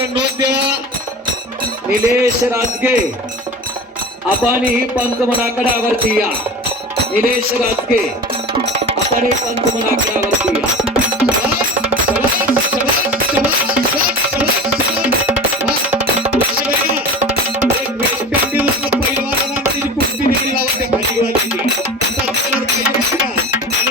नोंद द्या निलेश राजगे आपण ही पंचमनाकडावरती या. निलेश राजगे आपण ही पंचमनाकडावरती या. विशाल कांबळे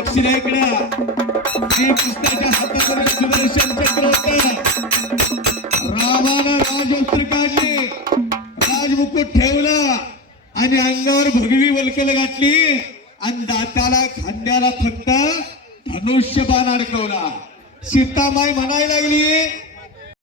दक्षिणा इकडे कृष्णाच्या हातामध्ये सुदर्शन चक्र होत. रामानं राजवस्त्र काढले राजमुकुट ठेवला. आणि अंगावर भगवी वलकल गाठली आणि दाताला खांद्याला फक्त धनुष्यबाण अडकवला. सीतामाई म्हणायला लागली